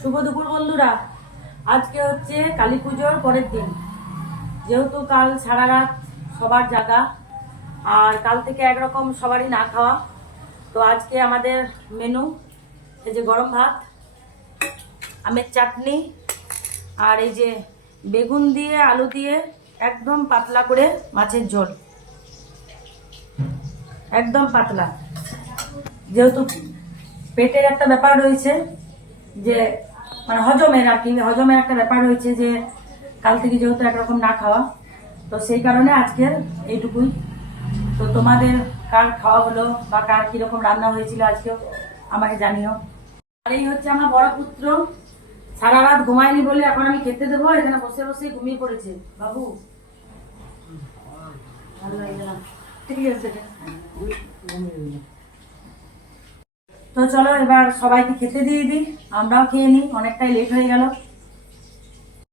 শুভ দুপুর বন্ধুরা। আজকে হচ্ছে কালী পুজোর পরের দিন, যেহেতু কাল সারা রাত সবার জাগা আর কাল থেকে একরকম সবারই না খাওয়া। তো আজকে আমাদের মেনু এই যে গরম ভাত, আমের চাটনি, আর এই যে বেগুন দিয়ে আলু দিয়ে একদম পাতলা করে মাছের ঝোল, একদম পাতলা। যেহেতু পেটের একটা ব্যাপার রয়েছে, যে মানে হজমের আর কি, হজমের একটা ব্যাপার রয়েছে, যে কাল থেকে যেহেতু একরকম না খাওয়া, তো সেই কারণে আজকের এইটুকুই। তো তোমাদের কার খাওয়া হলো বা কার কিরকম রান্না হয়েছিল আজকেও আমাকে জানিও। আর এই হচ্ছে আমার বড় পুত্র, সারা রাত ঘুমায়নি বলে এখন আমি খেতে দেবো, এখানে বসে বসে ঘুমিয়ে পড়েছে। বাবু ভালো লাগে না, ঠিক আছে। তো চলো এবার সবাইকে খেতে দিয়ে দিই, আমরাও খেয়ে নিই, অনেকটাই লেট হয়ে গেল।